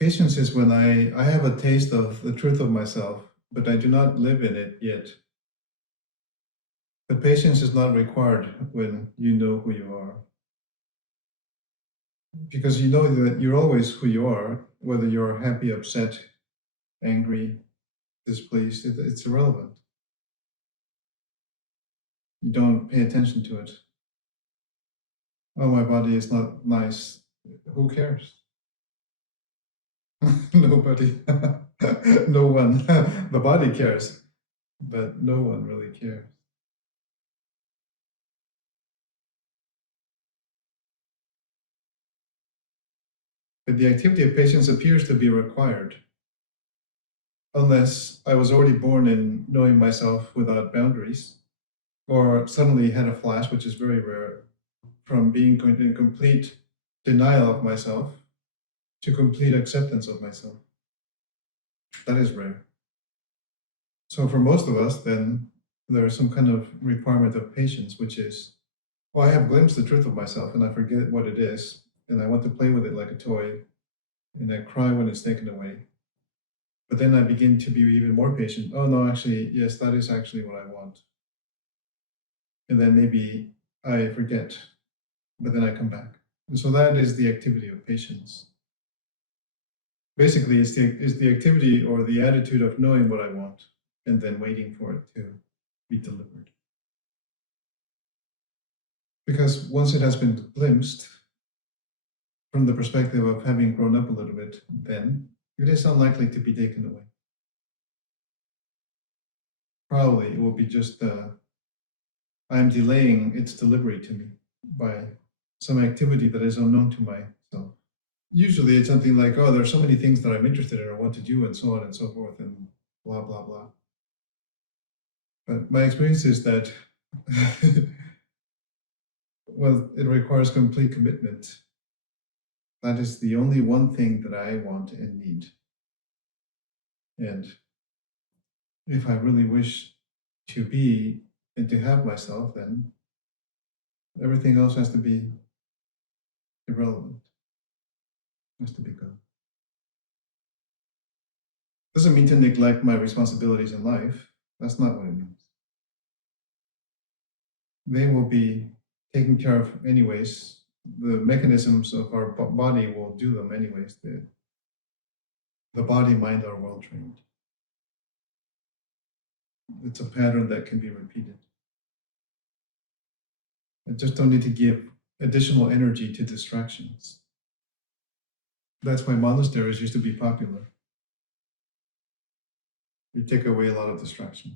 Patience is when I have a taste of the truth of myself, but I do not live in it yet. But patience is not required when you know who you are. Because you know that you're always who you are, whether you're happy, upset, angry, displeased, it's irrelevant. You don't pay attention to it. Oh, my body is not nice. Who cares? Nobody. No one. The body cares, but no one really cares. But the activity of patience appears to be required, unless I was already born in knowing myself without boundaries, or suddenly had a flash, which is very rare, from being in complete denial of myself to complete acceptance of myself. That is rare. So for most of us, then there is some kind of requirement of patience, which is, well, I have glimpsed the truth of myself and I forget what it is, and I want to play with it like a toy, and I cry when it's taken away. But then I begin to be even more patient. Oh no, actually, yes, that is actually what I want. And then maybe I forget, but then I come back. And so that is the activity of patience. Basically, it's the activity or the attitude of knowing what I want and then waiting for it to be delivered. Because once it has been glimpsed from the perspective of having grown up a little bit, then it is unlikely to be taken away. Probably it will be just I'm delaying its delivery to me by some activity that is unknown to myself. Usually it's something like, oh, there's so many things that I'm interested in or want to do, and so on and so forth, and blah, blah, blah. But my experience is that, well, it requires complete commitment. That is the only one thing that I want and need. And if I really wish to be and to have myself, then everything else has to be irrelevant, has to be gone. Doesn't mean to neglect my responsibilities in life. That's not what it means. They will be taken care of anyways. The mechanisms of our body will do them anyways. The body, mind are well trained. It's a pattern that can be repeated. I just don't need to give additional energy to distractions. That's why monasteries used to be popular. You take away a lot of distractions.